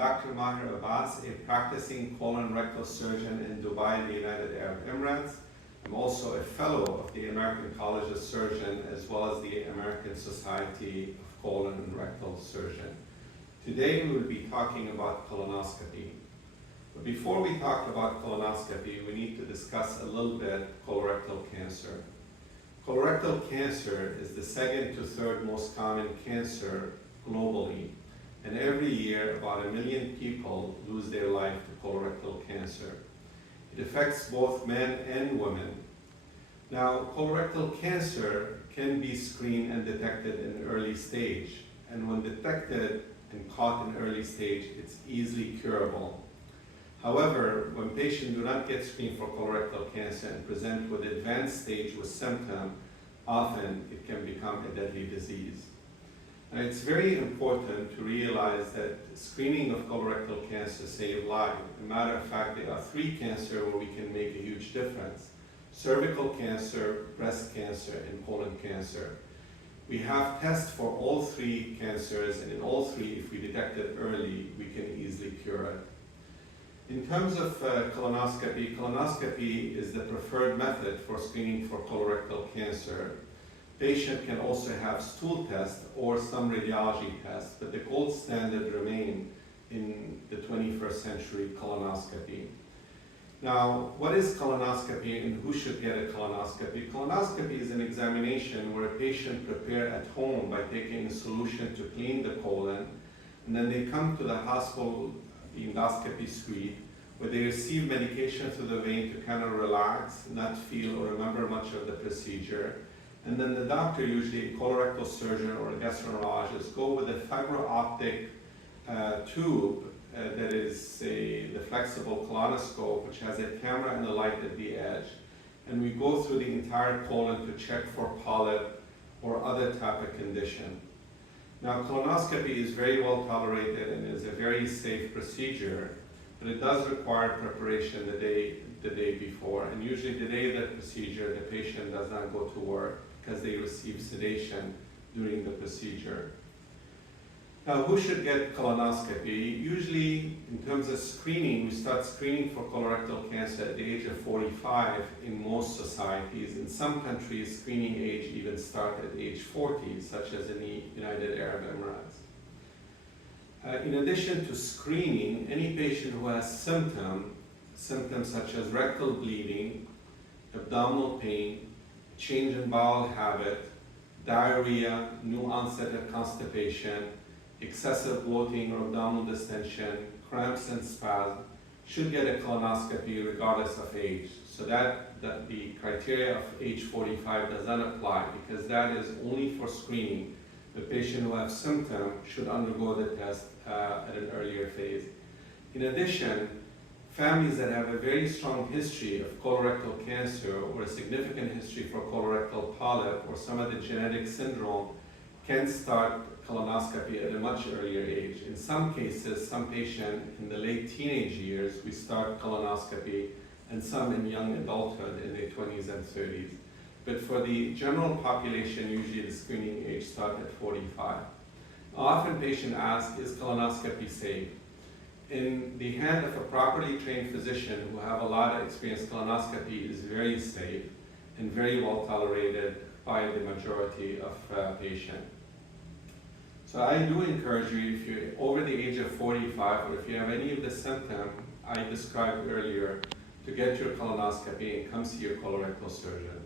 Dr. Maher Abbas, a practicing colon rectal surgeon in Dubai, the United Arab Emirates. I'm also a fellow of the American College of Surgeons as well as the American Society of Colon and Rectal Surgeon. Today we will be talking about colonoscopy. But before we talk about colonoscopy, we need to discuss a little bit colorectal cancer. Colorectal cancer is the second to third most common cancer globally, and every year about 1 million people lose their life to colorectal cancer. It affects both men and women. Now, colorectal cancer can be screened and detected in early stage, and when detected and caught in early stage, it's easily curable. However, when patients do not get screened for colorectal cancer and present with advanced stage with symptoms, often it can become a deadly disease. And it's very important to realize that screening of colorectal cancer saves lives. As a matter of fact, there are 3 cancers where we can make a huge difference: cervical cancer, breast cancer, and colon cancer. We have tests for all 3 cancers, and in all 3, if we detect it early, we can easily cure it. In terms of colonoscopy, colonoscopy is the preferred method for screening for colorectal cancer. Patient can also have stool tests or some radiology tests, but the gold standard remain in the 21st century colonoscopy. Now, what is colonoscopy and who should get a colonoscopy? Colonoscopy is an examination where a patient prepares at home by taking a solution to clean the colon, and then they come to the hospital endoscopy suite where they receive medication through the vein to kind of relax, not feel or remember much of the procedure. And then the doctor, usually a colorectal surgeon or a gastroenterologist, go with a fiber optic tube that is the flexible colonoscope, which has a camera and a light at the edge. And we go through the entire colon to check for polyp or other type of condition. Now, colonoscopy is very well tolerated and is a very safe procedure, but it does require preparation the day before. And usually the day of the procedure, the patient does not go to work because they receive sedation during the procedure. Now, who should get colonoscopy? Usually, in terms of screening, we start screening for colorectal cancer at the age of 45 in most societies. In some countries, screening age even starts at age 40, such as in the United Arab Emirates. In addition to screening, any patient who has symptoms such as rectal bleeding, abdominal pain, change in bowel habit, diarrhea, new onset of constipation, excessive bloating or abdominal distension, cramps and spasms, should get a colonoscopy regardless of age. So that the criteria of age 45 does not apply, because that is only for screening. The patient who has symptoms should undergo the test at an earlier phase. In addition, families that have a very strong history of colorectal cancer or a significant history for colorectal polyp or some of the genetic syndrome can start colonoscopy at a much earlier age. In some cases, some patients in the late teenage years, we start colonoscopy, and some in young adulthood in their 20s and 30s. But for the general population, usually the screening age starts at 45. Often patients ask, is colonoscopy safe? In the hand of a properly trained physician who have a lot of experience, colonoscopy is very safe and very well tolerated by the majority of patients. So I do encourage you, if you're over the age of 45 or if you have any of the symptoms I described earlier, to get your colonoscopy and come see your colorectal surgeon.